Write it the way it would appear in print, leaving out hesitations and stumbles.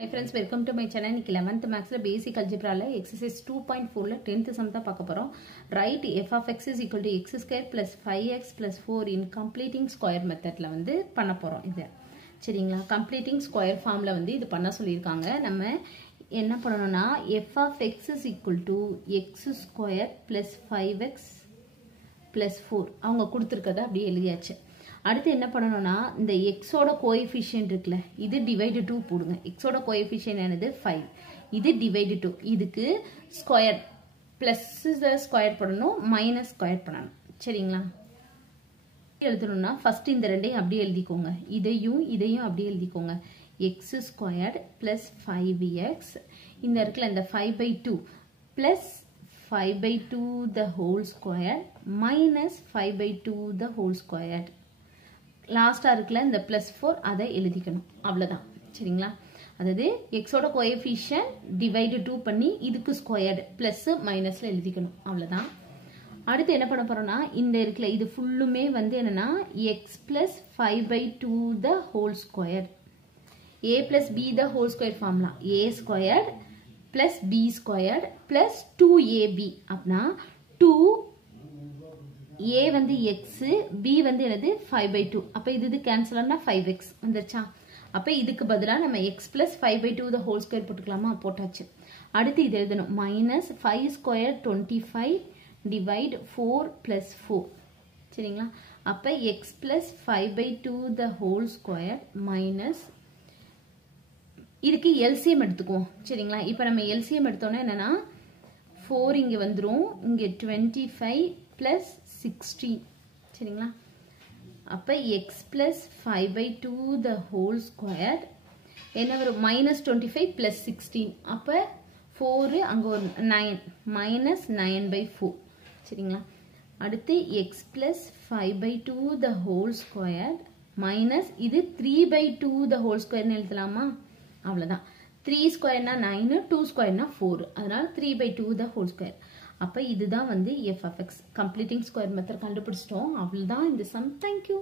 Hi friends, welcome to my channel. 11th maths basic algebra exercise 2.4 10th sum தான் பார்க்க போறோம். Write f of x is equal to x square plus 5x plus 4 in completing square methodல வந்து பண்ண போறோம் இது. சரிங்களா? completing square formல வந்து இது பண்ண சொல்லிருக்காங்க. நம்ம என்ன பண்ணனும்னா f of x is equal to x square plus 5x plus 4 அவங்க கொடுத்திருக்கத அப்படியே எழுதியாச்சு. அடுத்து என்ன பண்ணனும்னா இந்த x ஓட கோஎஃபிஷியன்ட் இருக்குல இது டிவைட் 2 போடுங்க. x ஓட கோஎஃபிஷியன்ட் என்னது 5. இது டிவைட் 2. இதுக்கு ஸ்கொயர் பிளஸ் ஸ்கொயர் பண்ணனும் மைனஸ் ஸ்கொயர் பண்ணனும். சரிங்களா? எழுதணும்னா ஃபர்ஸ்ட் இந்த ரெண்டையும் அப்படியே எழுதிக்கோங்க. இதையும் அப்படியே எழுதிக்கோங்க. x ஸ்கொயர் plus 5x இந்த இருக்குல இந்த 5/2 plus 5/2 the whole square minus 5/2 the whole square. லாஸ்டா இருக்குல இந்த +4 அதை எழுதிக்கணும். அவ்வளவுதான். சரிங்களா? அதாவது x ஓட கோஎஃபிஷியன்ட் டிவைட் 2 பண்ணி இதுக்கு ஸ்கொயர்ட் பிளஸ் மைனஸ்ல எழுதிக்கணும். அவ்வளவுதான். அடுத்து என்ன பண்ண போறோம்னா இந்த இருக்குல இது ஃபுல்லுமே வந்து என்னன்னா x plus 5/2 the whole square. a plus b the whole square formula a squared plus b squared plus 2ab அப்படினா 2 a வந்து x b வந்து என்னது 5/2 அப்ப இது கேன்சல் ஆனா 5x வந்துருச்சா அப்ப இதுக்கு பதிலா நம்ம x plus 5/2 the whole square போட்டுக்கலாமா போட்டாச்சு அடுத்து இது எழுதணும் minus 5 square 25 divide 4 plus 4 சரிங்களா அப்ப x plus 5/2 the whole square minus இதுக்கு LCM எடுத்துக்குவோம் சரிங்களா இப்போ நம்ம LCM எடுத்தோம்னா என்னன்னா 4 இங்க வந்துரும் இங்க 25 plus 16 சரிங்களா அப்ப x plus 5/2 the whole square என்ன வரும் minus 25 plus 16 அப்ப 4 அங்க ஒரு 9 minus 9/4 சரிங்களா அடுத்து x plus 5/2 the whole square minus இது 3/2 the whole square னு எழுதலாமா அவ்வளவுதான் 3 square னா 9 2 square னா 4 அதனால 3/2 the whole square அப்ப இதுதான் வந்து f of x completing square method கண்டுபிடிச்சிட்டோம் அவ்வளவுதான் இந்த sum thank you